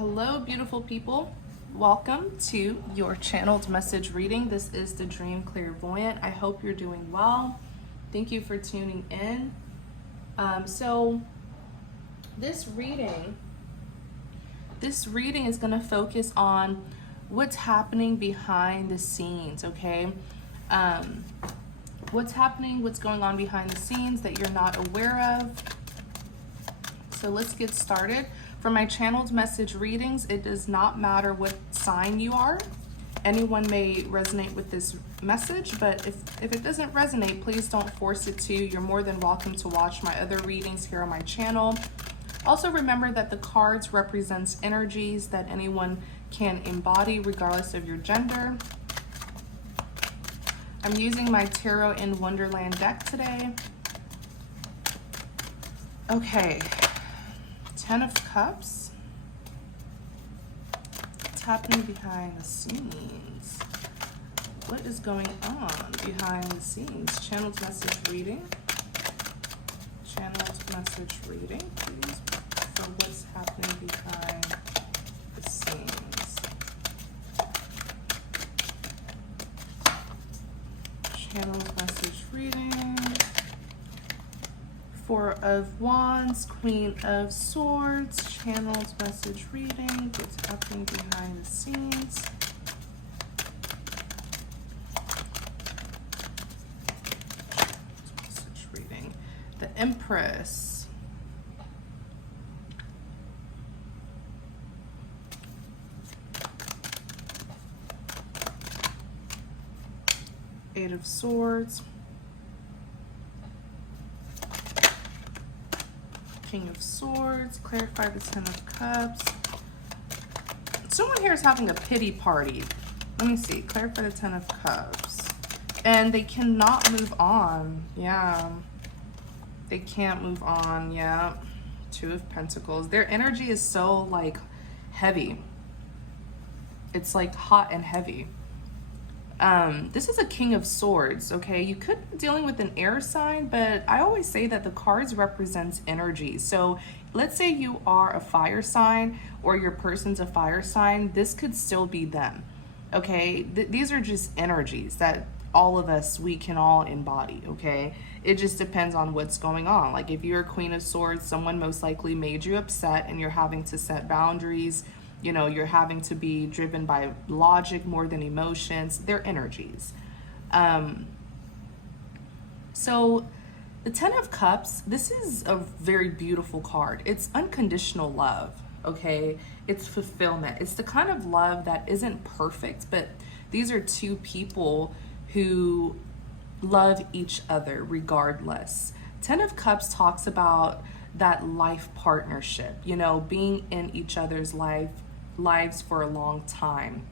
Hello, beautiful people. Welcome to your channeled message reading. This is the Dream Clairvoyant. I hope you're doing well. Thank you for tuning in. So this reading is going to focus on what's happening behind the scenes, okay? What's going on behind the scenes that you're not aware of. So let's get started. For my channeled message readings, it does not matter what sign you are. Anyone may resonate with this message, but if it doesn't resonate, please don't force it to. You're more than welcome to watch my other readings here on my channel. Also remember that the cards represents energies that anyone can embody regardless of your gender. I'm using my Tarot in Wonderland deck today. Okay. 10 of Cups. What's happening behind the scenes? What is going on behind the scenes? Channeled message reading. Channeled message reading, please, for what's happening behind the scenes. Channeled message reading. Four of Wands, Queen of Swords, channeled message reading, what's happening behind the scenes. Channeled message reading. The Empress. Eight of Swords. King of Swords, clarify the 10 of Cups. Someone here is having a pity party. Let me see, clarify the 10 of Cups. And they cannot move on. Yeah. They can't move on. Yeah. Two of Pentacles. Their energy is so like heavy. It's like hot and heavy. This is a King of Swords, okay? You could be dealing with an air sign, but I always say that the cards represents energy. So let's say you are a fire sign or your person's a fire sign, this could still be them, okay? These are just energies that all of us, we can all embody, okay? It just depends on what's going on. Like if you're a Queen of Swords, someone most likely made you upset and you're having to set boundaries. You know, you're having to be driven by logic more than emotions. They're energies. So the 10 of Cups, this is a very beautiful card. It's unconditional love, okay? It's fulfillment. It's the kind of love that isn't perfect, but these are two people who love each other regardless. 10 of Cups talks about that life partnership, you know, being in each other's lives for a long time.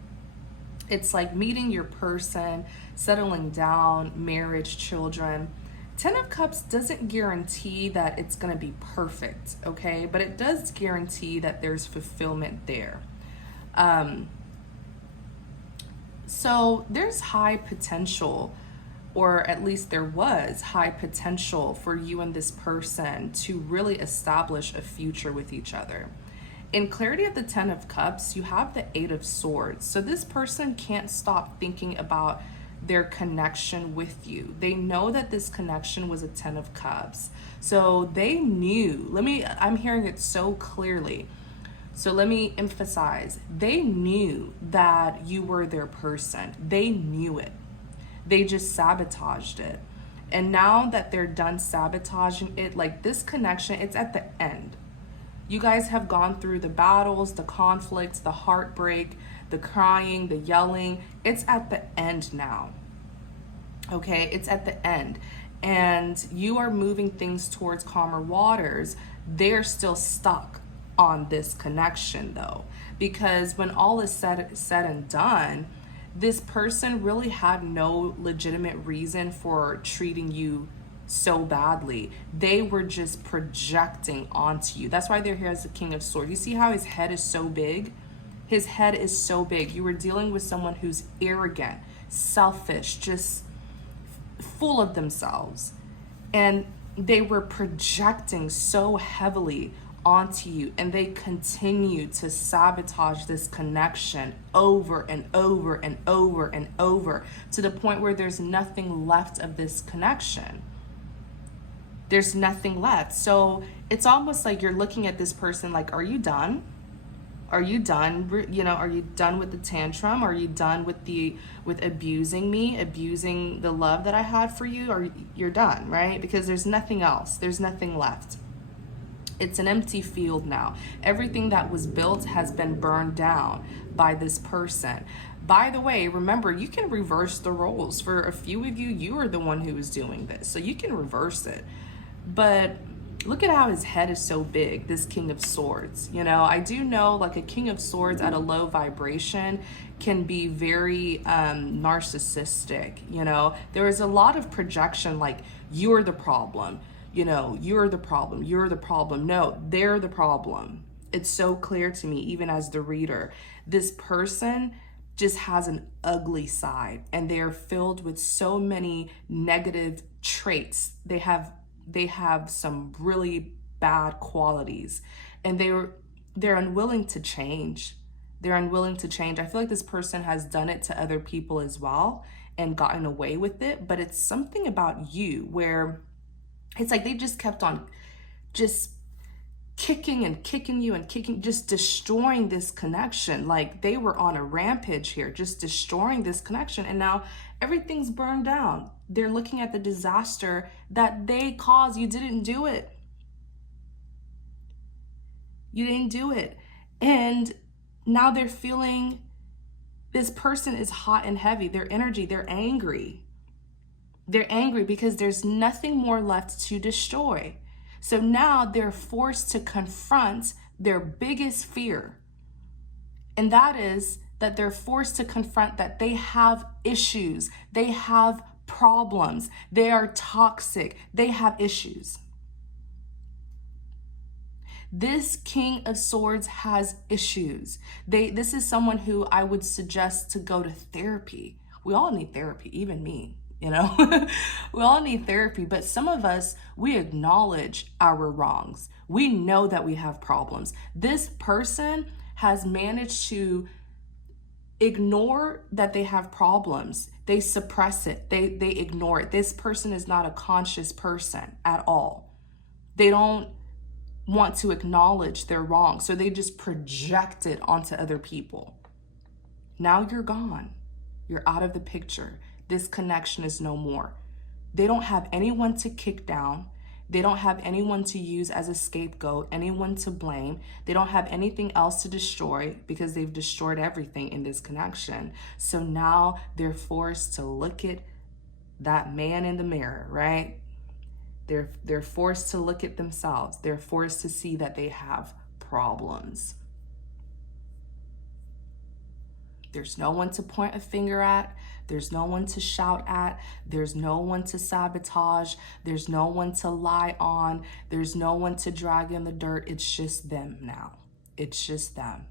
It's like meeting your person, settling down, marriage, children. 10 of Cups doesn't guarantee that it's going to be perfect, okay? But it does guarantee that there's fulfillment there. So there's high potential, or at least there was high potential for you and this person to really establish a future with each other. In clarity of the 10 of Cups, you have the 8 of Swords. So this person can't stop thinking about their connection with you. They know that this connection was a 10 of Cups. So they knew, I'm hearing it so clearly. So let me emphasize, they knew that you were their person. They knew it. They just sabotaged it. And now that they're done sabotaging it, like this connection, it's at the end. You guys have gone through the battles, the conflicts, the heartbreak, the crying, the yelling. It's at the end now. Okay, it's at the end. And you are moving things towards calmer waters. They're still stuck on this connection though. Because when all is said and done, this person really had no legitimate reason for treating you so badly. They were just projecting onto you. That's why they're here as the King of Swords. You see how his head is so big? His head is so big. You were dealing with someone who's arrogant, selfish, just full of themselves. And they were projecting so heavily onto you, and they continue to sabotage this connection over and over and over and over, to the point where there's nothing left of this connection. There's nothing left. So it's almost like you're looking at this person like, are you done? Are you done? You know, are you done with the tantrum? Are you done with abusing me, abusing the love that I had for you? Or you're done, right? Because there's nothing else. There's nothing left. It's an empty field now. Everything that was built has been burned down by this person. By the way, remember, you can reverse the roles. For a few of you, you are the one who is doing this, so you can reverse it. But look at how his head is so big, this King of Swords. You know, I do know like a King of Swords at a low vibration can be very narcissistic. You know, there is a lot of projection, like you're the problem. You know, you're the problem. You're the problem. No, they're the problem. It's so clear to me, even as the reader. This person just has an ugly side, and they are filled with so many negative traits. They have some really bad qualities, and they're unwilling to change. They're unwilling to change. I feel like this person has done it to other people as well and gotten away with it, but it's something about you where it's like they just kept on just kicking and kicking you and kicking, just destroying this connection. Like they were on a rampage here, just destroying this connection. And now everything's burned down. They're looking at the disaster that they caused. You didn't do it. You didn't do it. And now they're feeling this person is hot and heavy. Their energy, they're angry. They're angry because there's nothing more left to destroy. So now they're forced to confront their biggest fear. And that is that they're forced to confront that they have issues. They have problems. They are toxic. They have issues. This King of Swords has issues. This is someone who I would suggest to go to therapy. We all need therapy, even me. You know, we all need therapy, but some of us, we acknowledge our wrongs. We know that we have problems. This person has managed to ignore that they have problems. They suppress it. They ignore it. This person is not a conscious person at all. They don't want to acknowledge their wrong, so they just project it onto other people. Now you're gone. You're out of the picture. This connection is no more. They don't have anyone to kick down. They don't have anyone to use as a scapegoat, anyone to blame. They don't have anything else to destroy because they've destroyed everything in this connection. So now they're forced to look at that man in the mirror, right? They're forced to look at themselves. They're forced to see that they have problems. There's no one to point a finger at. There's no one to shout at. There's no one to sabotage. There's no one to lie on. There's no one to drag in the dirt. It's just them now. It's just them.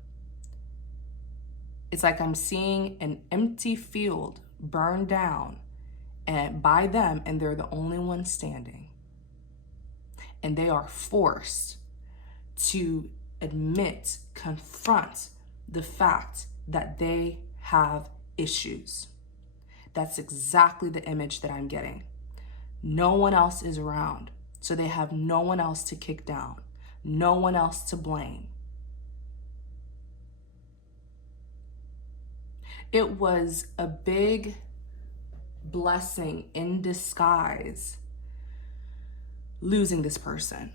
It's like I'm seeing an empty field burn down and by them, and they're the only one standing. And they are forced to admit, confront the fact that they have issues. That's exactly the image that I'm getting. No one else is around, so they have no one else to kick down, no one else to blame. It was a big blessing in disguise losing this person.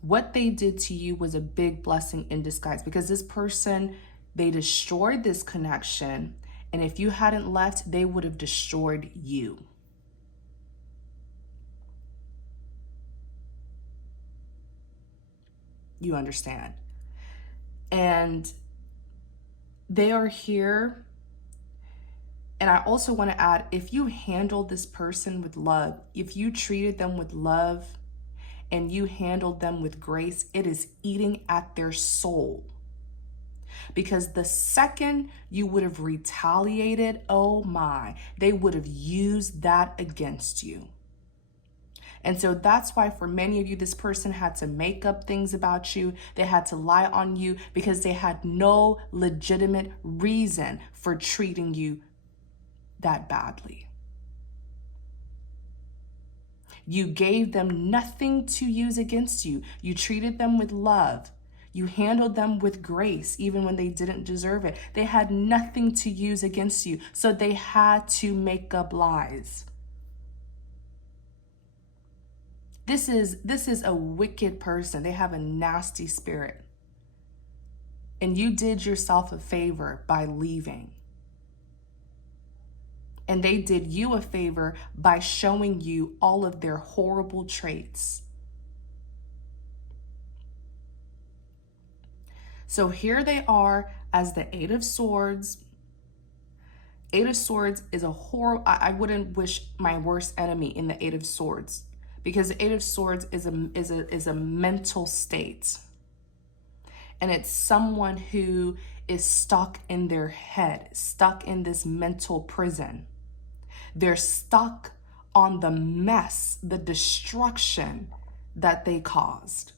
What they did to you was a big blessing in disguise, because this person, they destroyed this connection, and if you hadn't left, they would have destroyed you. You understand? And they are here. And I also want to add, if you handled this person with love, if you treated them with love and you handled them with grace, it is eating at their soul. Because the second you would have retaliated, oh my, they would have used that against you. And so that's why for many of you, this person had to make up things about you. They had to lie on you because they had no legitimate reason for treating you that badly. You gave them nothing to use against you. You treated them with love. You handled them with grace, even when they didn't deserve it. They had nothing to use against you, so they had to make up lies. This is a wicked person. They have a nasty spirit. And you did yourself a favor by leaving. And they did you a favor by showing you all of their horrible traits. So here they are as the Eight of Swords. Eight of Swords is a horrible, I wouldn't wish my worst enemy in the Eight of Swords, because the Eight of Swords is a mental state. And it's someone who is stuck in their head, stuck in this mental prison. They're stuck on the mess, the destruction that they caused.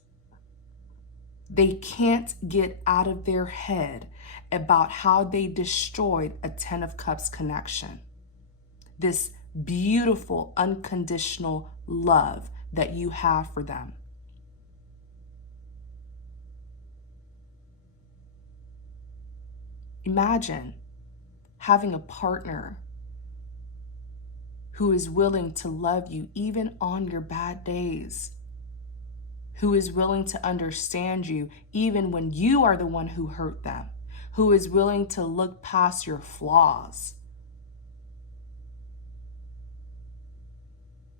They can't get out of their head about how they destroyed a Ten of Cups connection. This beautiful, unconditional love that you have for them. Imagine having a partner who is willing to love you even on your bad days, who is willing to understand you even when you are the one who hurt them, who is willing to look past your flaws.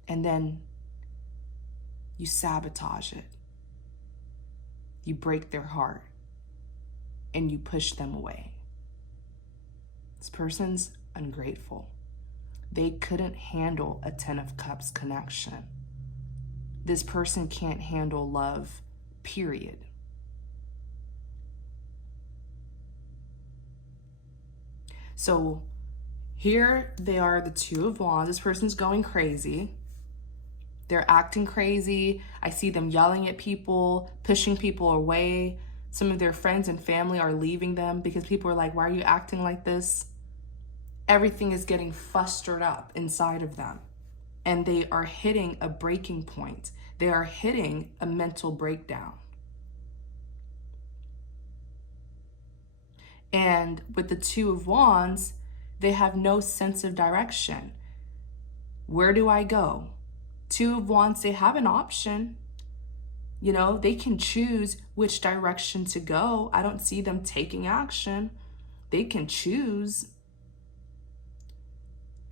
And then you sabotage it. You break their heart and you push them away. This person's ungrateful. They couldn't handle a Ten of Cups connection. This person can't handle love, period. So here they are, the Two of Wands. This person's going crazy. They're acting crazy. I see them yelling at people, pushing people away. Some of their friends and family are leaving them because people are like, why are you acting like this? Everything is getting festered up inside of them. And they are hitting a breaking point. They are hitting a mental breakdown. And with the Two of Wands, they have no sense of direction. Where do I go? Two of Wands, they have an option. You know, they can choose which direction to go. I don't see them taking action. They can choose.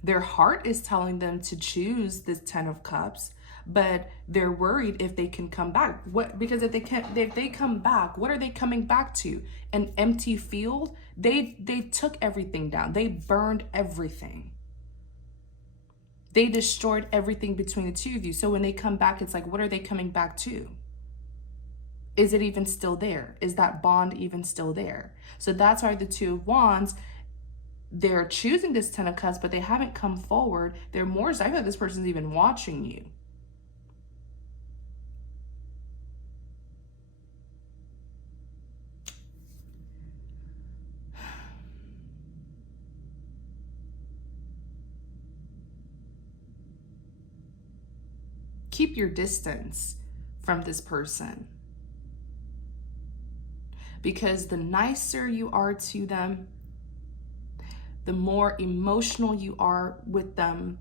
Their heart is telling them to choose this Ten of Cups, but they're worried if they can come back. Because if they come back, what are they coming back to? An empty field? They took everything down. They burned everything. They destroyed everything between the two of you. So when they come back, it's like, what are they coming back to? Is it even still there? Is that bond even still there? So that's why the Two of Wands, they're choosing this Ten of Cups, but they haven't come forward. They're more, I feel like this person's even watching you. Keep your distance from this person. Because the nicer you are to them, the more emotional you are with them,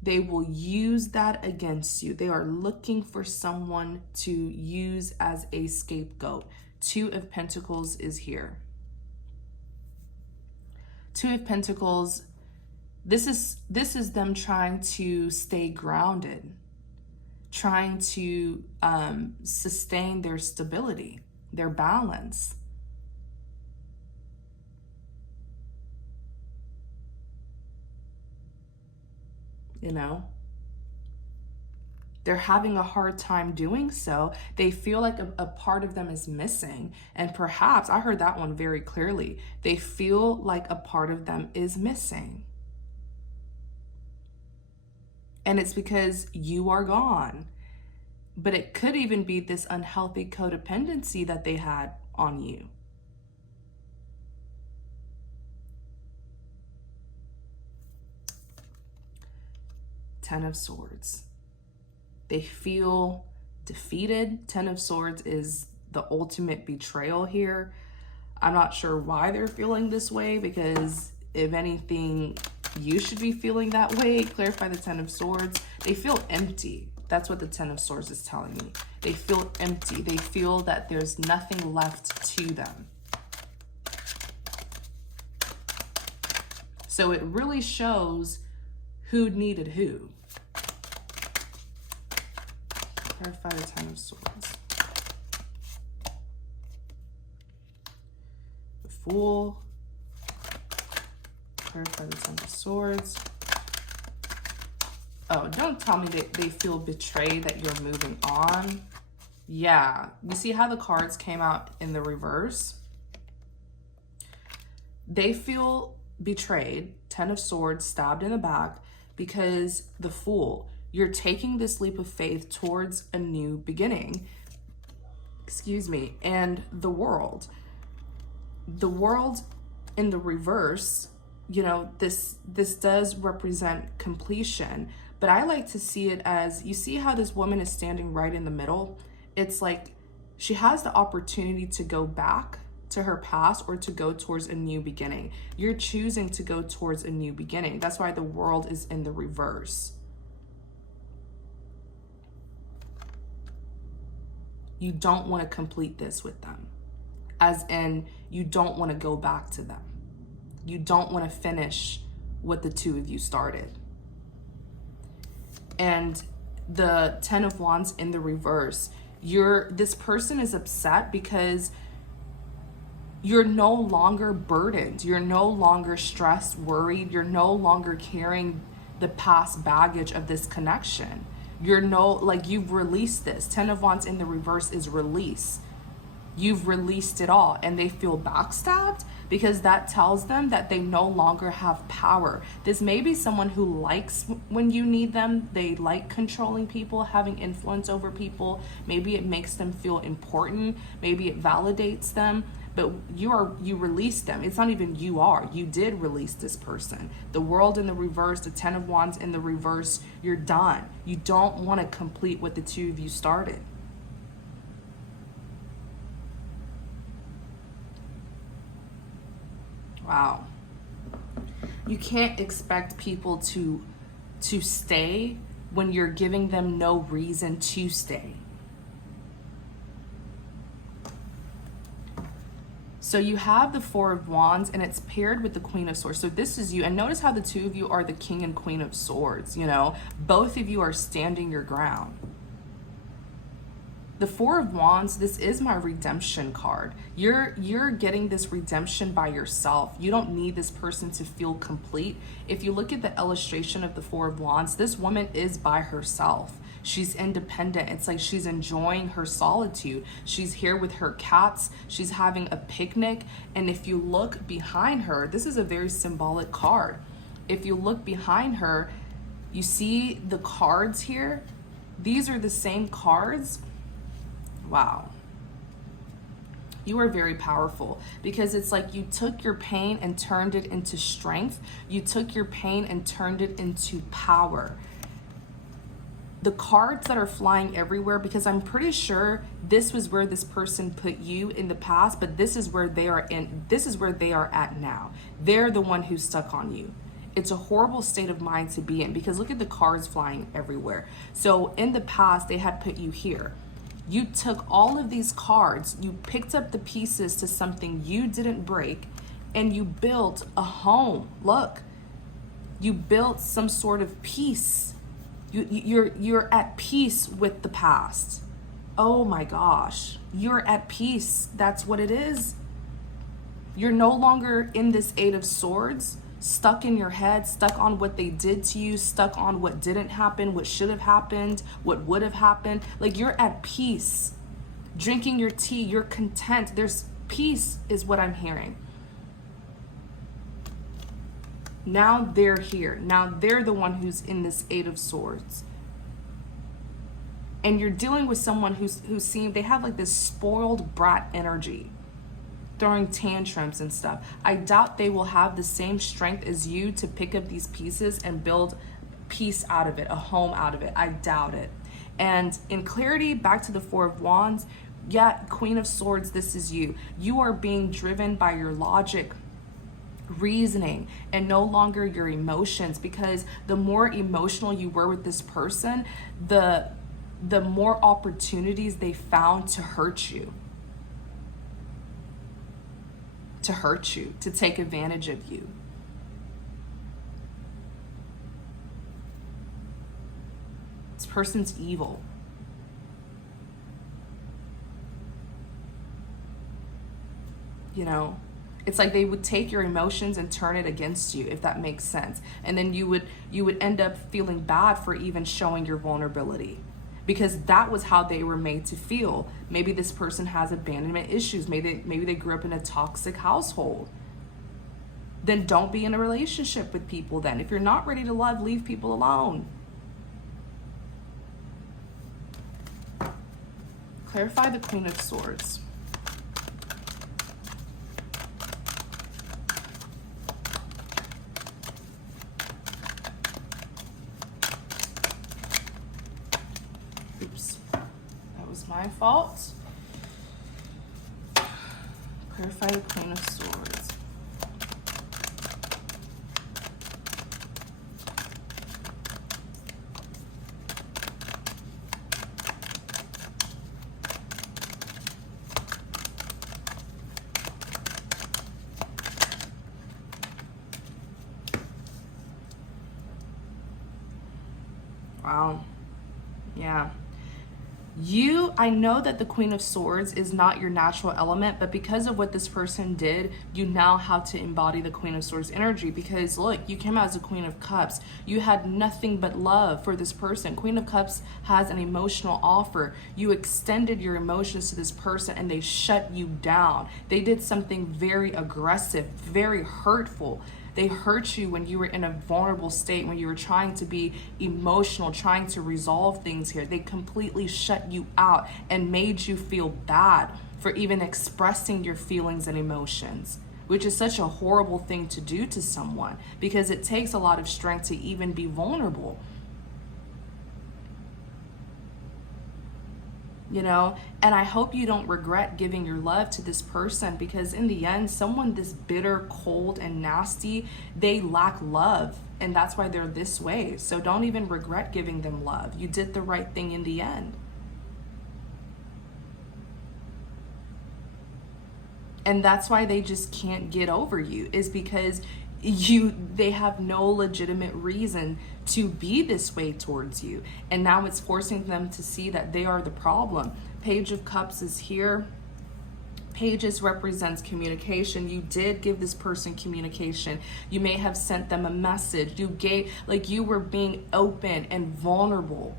they will use that against you. They are looking for someone to use as a scapegoat. Two of Pentacles is here. Two of Pentacles, this is them trying to stay grounded, trying to sustain their stability, their balance. You know, they're having a hard time doing so. They feel like a part of them is missing. And perhaps, I heard that one very clearly. They feel like a part of them is missing. And it's because you are gone. But it could even be this unhealthy codependency that they had on you. Ten of Swords. They feel defeated. Ten of Swords is the ultimate betrayal here. I'm not sure why they're feeling this way, because if anything, you should be feeling that way. Clarify the Ten of Swords. They feel empty. That's what the Ten of Swords is telling me. They feel empty. They feel that there's nothing left to them. So it really shows who needed who. Clarify the Ten of Swords. The Fool. Clarify the Ten of Swords. Oh, don't tell me that they feel betrayed that you're moving on. Yeah, you see how the cards came out in the reverse? They feel betrayed, Ten of Swords, stabbed in the back, because the Fool, you're taking this leap of faith towards a new beginning. Excuse me. And the World in the reverse, you know, this does represent completion, but I like to see it as, you see how this woman is standing right in the middle? It's like she has the opportunity to go back to her past or to go towards a new beginning. You're choosing to go towards a new beginning. That's why the World is in the reverse. You don't want to complete this with them. As in, you don't want to go back to them. You don't want to finish what the two of you started. And the Ten of Wands in the reverse, this person is upset because you're no longer burdened. You're no longer stressed, worried. You're no longer carrying the past baggage of this connection. You've released this. Ten of Wands in the reverse is release. You've released it all, and they feel backstabbed because that tells them that they no longer have power. This may be someone who likes when you need them. They like controlling people, having influence over people. Maybe it makes them feel important. Maybe it validates them, but you release them. It's not even you did release this person. The World in the reverse, the Ten of Wands in the reverse, you're done. You don't want to complete what the two of you started. Wow. You can't expect people to stay when you're giving them no reason to stay. So you have the Four of Wands, and it's paired with the Queen of Swords. So this is you. And notice how the two of you are the King and Queen of Swords, you know? Both of you are standing your ground. The Four of Wands, this is my redemption card. You're getting this redemption by yourself. You don't need this person to feel complete. If you look at the illustration of the Four of Wands, this woman is by herself. She's independent. It's like she's enjoying her solitude. She's here with her cats. She's having a picnic. And if you look behind her, this is a very symbolic card. If you look behind her, you see the cards here. These are the same cards. Wow. You are very powerful, because it's like you took your pain and turned it into strength. You took your pain and turned it into power. The cards that are flying everywhere, because I'm pretty sure this was where this person put you in the past, but this is where they are at now. They're the one who's stuck on you. It's a horrible state of mind to be in, because look at the cards flying everywhere. So in the past, they had put you here. You took all of these cards, you picked up the pieces to something you didn't break, and you built a home. Look, you built some sort of peace. You're at peace with the past. Oh my gosh, you're at peace. That's what it is. You're no longer in this Eight of Swords, stuck in your head, stuck on what they did to you, stuck on what didn't happen, what should have happened, what would have happened. Like, you're at peace, drinking your tea, you're content. There's peace is what I'm hearing. Now they're here. Now they're the one who's in this Eight of Swords. And you're dealing with someone they have like this spoiled brat energy, throwing tantrums and stuff. I doubt they will have the same strength as you to pick up these pieces and build peace out of it, a home out of it. I doubt it. And in clarity, back to the Four of Wands, yeah, Queen of Swords, this is you. You are being driven by your logic, reasoning, and no longer your emotions, because the more emotional you were with this person, the more opportunities they found to hurt you, to take advantage of you. This person's evil. You know, it's like they would take your emotions and turn it against you, if that makes sense. And then you would end up feeling bad for even showing your vulnerability, because that was how they were made to feel. Maybe this person has abandonment issues. Maybe they grew up in a toxic household. Then don't be in a relationship with people then. If you're not ready to love, leave people alone. Clarify the Queen of Swords. Oops, that was my fault. Clarify the Queen of Swords. Wow. Yeah. I know that the Queen of Swords is not your natural element, but because of what this person did, you now have to embody the Queen of Swords energy, because look, you came out as a Queen of Cups. You had nothing but love for this person. Queen of Cups has an emotional offer. You extended your emotions to this person and they shut you down. They did something very aggressive, very hurtful. They hurt you when you were in a vulnerable state, when you were trying to be emotional, trying to resolve things here. They completely shut you out and made you feel bad for even expressing your feelings and emotions, which is such a horrible thing to do to someone, because it takes a lot of strength to even be vulnerable. You know, and I hope you don't regret giving your love to this person, because in the end, someone this bitter, cold, and nasty, they lack love, and that's why they're this way. So don't even regret giving them love. You did the right thing in the end. And that's why they just can't get over you, is because they have no legitimate reason to be this way towards you, and now it's forcing them to see that they are the problem. Page of Cups is here. Pages represents communication. You did give this person communication. You may have sent them a message. You were being open and vulnerable,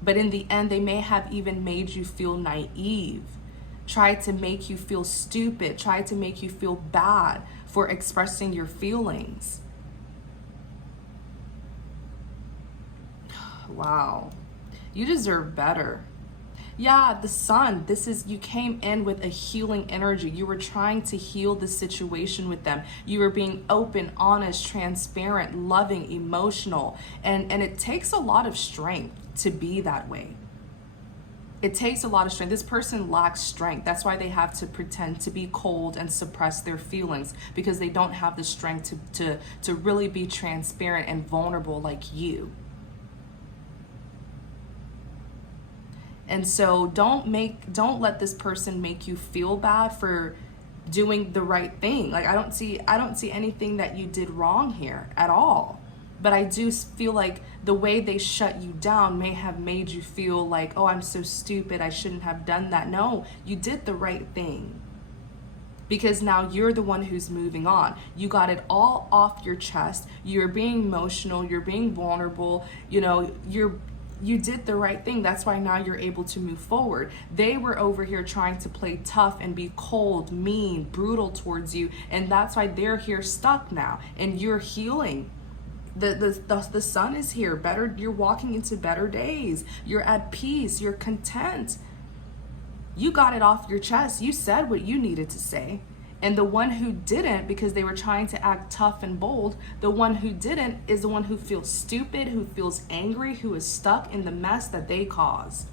but in the end, they may have even made you feel naive, tried to make you feel stupid, tried to make you feel bad for expressing your feelings. Wow. You deserve better. Yeah, the Sun, you came in with a healing energy. You were trying to heal the situation with them. You were being open, honest, transparent, loving, emotional. And it takes a lot of strength to be that way. It takes a lot of strength. This person lacks strength. That's why they have to pretend to be cold and suppress their feelings, because they don't have the strength to really be transparent and vulnerable like you. And so don't let this person make you feel bad for doing the right thing. Like I don't see anything that you did wrong here at all. But I do feel like the way they shut you down may have made you feel like, oh, I'm so stupid, I shouldn't have done that. No, you did the right thing, because now you're the one who's moving on. You got it all off your chest. You're being emotional, you're being vulnerable, you know, you did the right thing. That's why now you're able to move forward. They were over here trying to play tough and be cold, mean, brutal towards you, and that's why they're here stuck now, and you're healing. The sun is here. Better, you're walking into better days. You're at peace. You're content. You got it off your chest. You said what you needed to say. And the one who didn't, because they were trying to act tough and bold, the one who didn't is the one who feels stupid, who feels angry, who is stuck in the mess that they caused.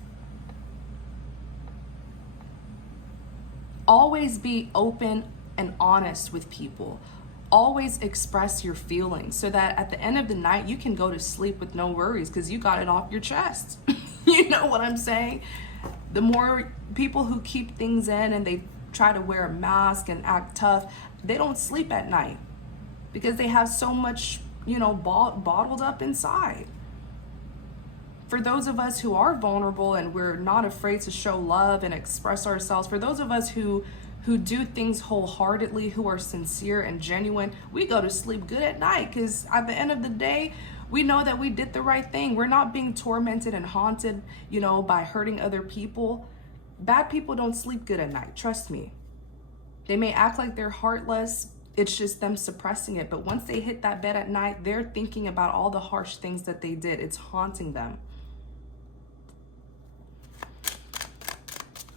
Always be open and honest with people. Always express your feelings so that at the end of the night, you can go to sleep with no worries because you got it off your chest. You know what I'm saying? The more people who keep things in and they try to wear a mask and act tough, they don't sleep at night because they have so much, bottled up inside. For those of us who are vulnerable and we're not afraid to show love and express ourselves, for those of us who do things wholeheartedly, who are sincere and genuine, we go to sleep good at night because at the end of the day, we know that we did the right thing. We're not being tormented and haunted, by hurting other people. Bad people don't sleep good at night, trust me. They may act like they're heartless, it's just them suppressing it. But once they hit that bed at night, they're thinking about all the harsh things that they did. It's haunting them.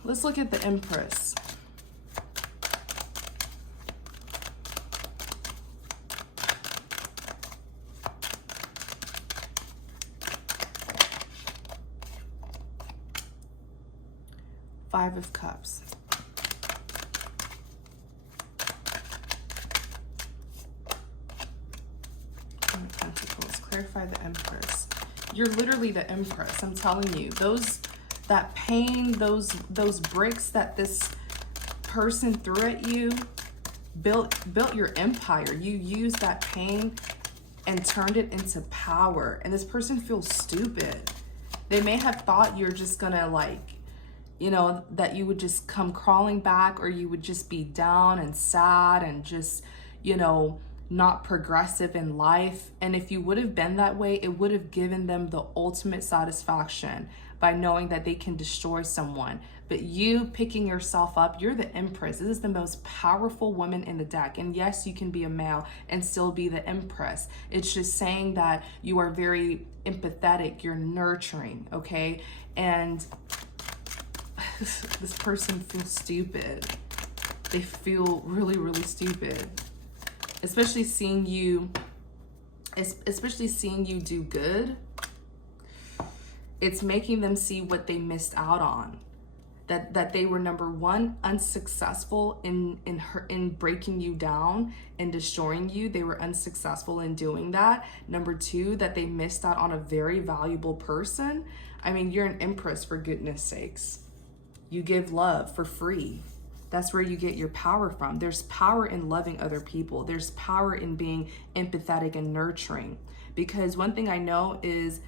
Let's look at the Empress. Five of Cups. Ten of Pentacles. Clarify the Empress. You're literally the Empress. I'm telling you, that pain, those bricks that this person threw at you, built your empire. You used that pain and turned it into power. And this person feels stupid. They may have thought you're just gonna that you would just come crawling back, or you would just be down and sad and just, not progressive in life. And if you would have been that way, it would have given them the ultimate satisfaction by knowing that they can destroy someone. But you picking yourself up, you're the Empress. This is the most powerful woman in the deck. And yes, you can be a male and still be the Empress. It's just saying that you are very empathetic, you're nurturing, okay? And this person feels stupid. They feel really, really stupid. Especially seeing you do good. It's making them see what they missed out on. That they were, number one, unsuccessful in breaking you down and destroying you. They were unsuccessful in doing that. Number two, that they missed out on a very valuable person. I mean, you're an Empress, for goodness sakes. You give love for free. That's where you get your power from. There's power in loving other people. There's power in being empathetic and nurturing. Because one thing I know is,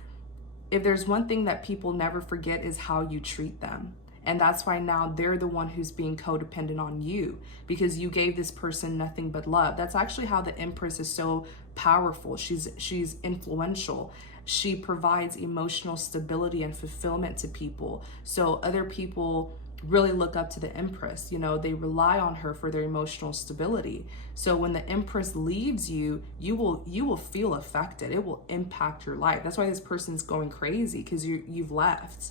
if there's one thing that people never forget, is how you treat them. And that's why now they're the one who's being codependent on you, because you gave this person nothing but love. That's actually how the Empress is so powerful. She's influential. She provides emotional stability and fulfillment to people. So other people really look up to the Empress. They rely on her for their emotional stability. So when the Empress leaves you, you will feel affected. It will impact your life. That's why this person's going crazy, because you've left.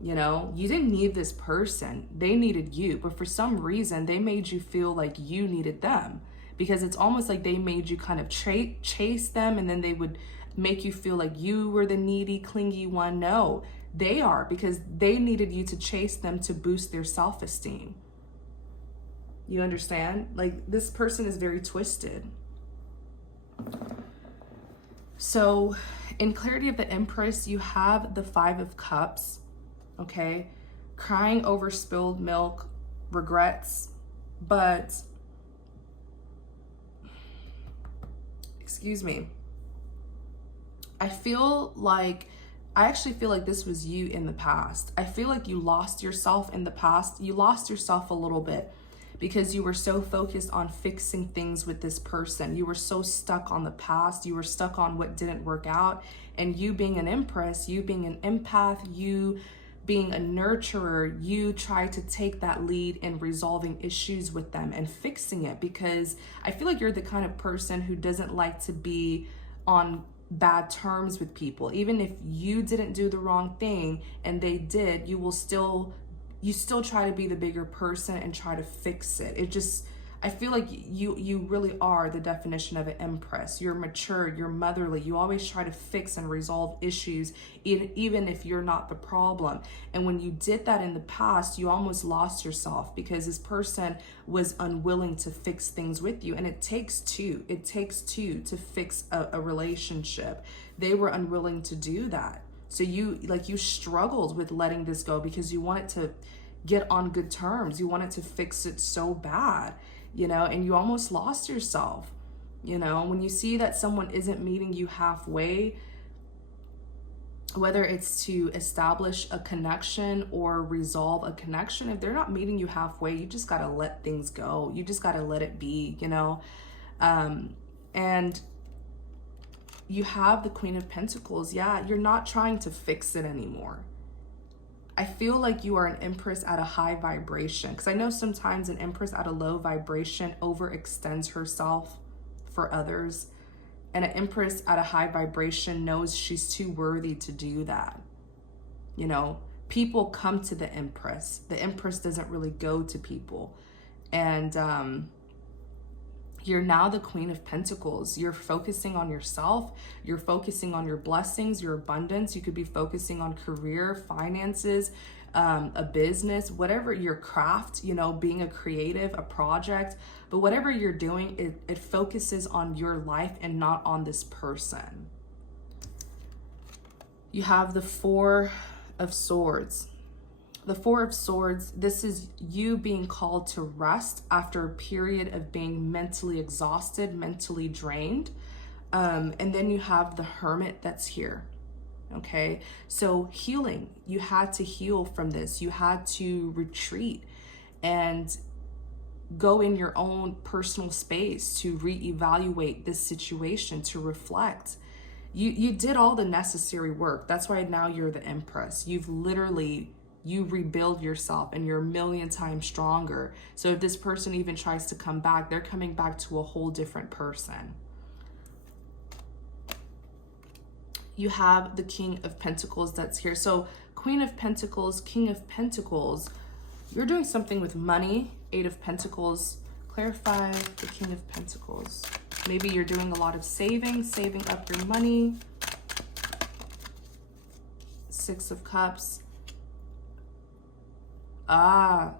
You didn't need this person. They needed you. But for some reason, they made you feel like you needed them, because it's almost like they made you kind of chase them, and then they would make you feel like you were the needy, clingy one. No, they are, because they needed you to chase them to boost their self-esteem. You understand? Like, this person is very twisted. So in clarity of the Empress, you have the Five of Cups. Okay, crying over spilled milk, regrets, but excuse me, I actually feel like this was you in the past. I feel like you lost yourself in the past. You lost yourself a little bit, because you were so focused on fixing things with this person. You were so stuck on the past. You were stuck on what didn't work out. And you being an empress, you being an empath, you being a nurturer, you try to take that lead in resolving issues with them and fixing it, because I feel like you're the kind of person who doesn't like to be on bad terms with people. Even if you didn't do the wrong thing and they did, you still try to be the bigger person and try to fix it. I feel like you really are the definition of an empress. You're mature, you're motherly. You always try to fix and resolve issues, even if you're not the problem. And when you did that in the past, you almost lost yourself because this person was unwilling to fix things with you. And it takes two to fix a relationship. They were unwilling to do that. So you struggled with letting this go because you wanted to get on good terms. You wanted to fix it so bad, and you almost lost yourself. When you see that someone isn't meeting you halfway, whether it's to establish a connection or resolve a connection, if they're not meeting you halfway, you just got to let things go. You just got to let it be, and you have the Queen of Pentacles. Yeah, you're not trying to fix it anymore. I feel like you are an empress at a high vibration, because I know sometimes an empress at a low vibration overextends herself for others, and an empress at a high vibration knows she's too worthy to do that. People come to the empress. The empress doesn't really go to people. And you're now the Queen of Pentacles. You're focusing on yourself. You're focusing on your blessings, your abundance. You could be focusing on career, finances, a business, whatever, your craft, being a creative, a project. But whatever you're doing, it focuses on your life and not on this person. You have the Four of Swords. The Four of Swords, this is you being called to rest after a period of being mentally exhausted, mentally drained. And then you have the Hermit that's here. Okay, so healing. You had to heal from this. You had to retreat and go in your own personal space to reevaluate this situation, to reflect. You did all the necessary work. That's why now you're the Empress. You rebuild yourself and you're a million times stronger. So if this person even tries to come back, they're coming back to a whole different person. You have the King of Pentacles that's here. So Queen of Pentacles, King of Pentacles, you're doing something with money. Eight of Pentacles. Clarify the King of Pentacles. Maybe you're doing a lot of saving up your money. Six of Cups.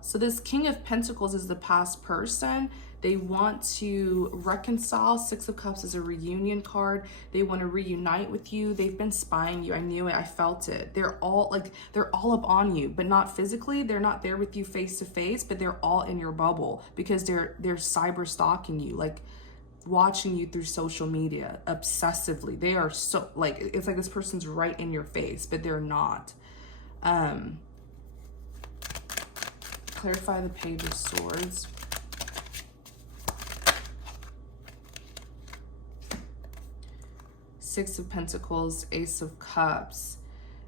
So this King of Pentacles is the past person. They want to reconcile. Six of Cups is a reunion card. They want to reunite with you. They've been spying you. I knew it. I felt it. They're all up on you, but not physically. They're not there with you face to face, but they're all in your bubble because they're cyber stalking you, like watching you through social media obsessively. They are so it's like this person's right in your face, but they're not. Clarify the Page of Swords. Six of Pentacles, Ace of Cups.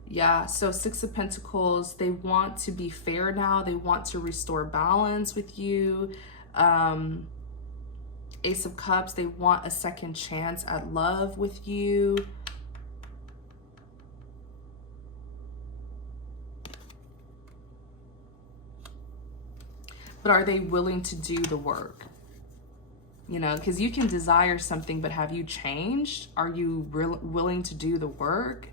Yeah, so Six of Pentacles, they want to be fair now. They want to restore balance with you. Ace of Cups, they want a second chance at love with you. But are they willing to do the work? Because you can desire something, but have you changed? Are you willing to do the work?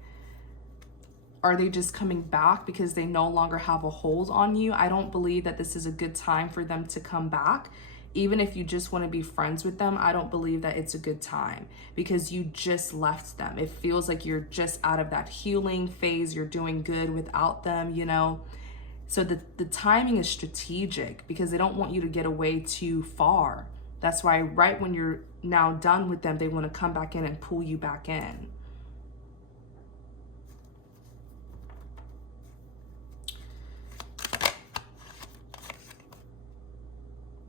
Are they just coming back because they no longer have a hold on you? I don't believe that this is a good time for them to come back. Even if you just want to be friends with them, I don't believe that it's a good time because you just left them. It feels like you're just out of that healing phase. You're doing good without them, So the timing is strategic because they don't want you to get away too far. That's why right when you're now done with them, they want to come back in and pull you back in.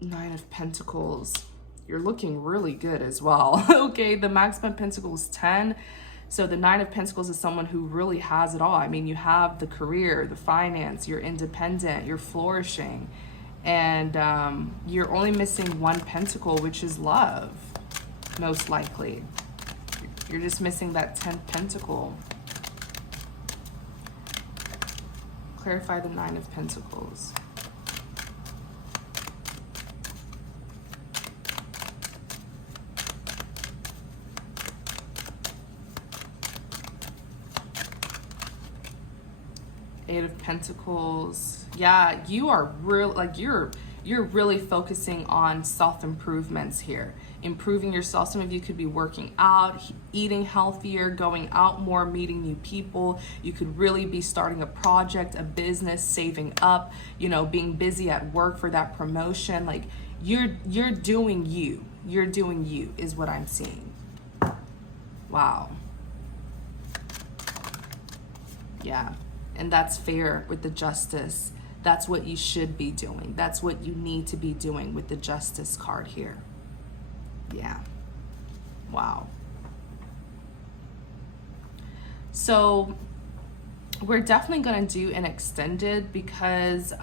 Nine of Pentacles. You're looking really good as well. Okay, the maximum Pentacles 10. So the Nine of Pentacles is someone who really has it all. I mean, you have the career, the finance, you're independent, you're flourishing. And you're only missing one pentacle, which is love, most likely. You're just missing that 10th pentacle. Clarify the Nine of Pentacles. Eight of Pentacles. Yeah, you are real, like you're really focusing on self-improvements here. Improving yourself. Some of you could be working out, eating healthier, going out more, meeting new people. You could really be starting a project, a business, saving up, you know, being busy at work for that promotion. Like you're doing you. You're doing you is what I'm seeing. Wow. Yeah. And that's fair with the Justice. That's what you should be doing. That's what you need to be doing with the Justice card here. Yeah. Wow. So we're definitely going to do an extended because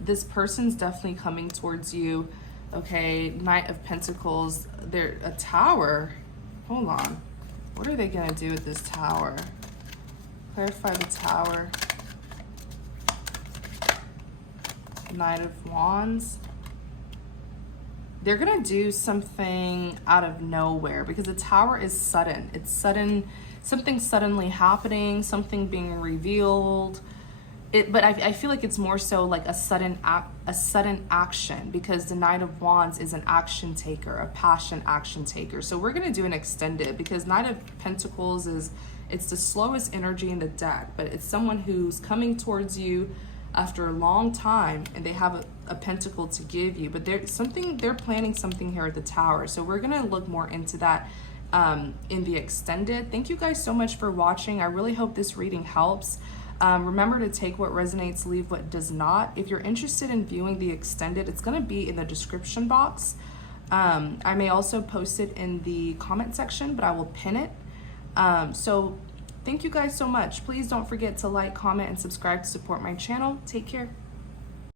this person's definitely coming towards you. Okay, Knight of Pentacles. They're a tower. Hold on. What are they going to do with this tower? Clarify the Tower. Knight of Wands. They're gonna do something out of nowhere because the Tower is sudden. It's sudden, something suddenly happening, something being revealed. But I feel like it's more so like a sudden action because the Knight of Wands is an action taker, a passion action taker. So we're gonna do an extended because Knight of Pentacles it's the slowest energy in the deck, but it's someone who's coming towards you after a long time and they have a pentacle to give you, but they're planning something here at the Tower. So we're gonna look more into that in the extended. Thank you guys so much for watching. I really hope this reading helps. Remember to take what resonates, leave what does not. If you're interested in viewing the extended, it's gonna be in the description box. I may also post it in the comment section, but I will pin it. So thank you guys so much. Please don't forget to like, comment, and subscribe to support my channel. Take care.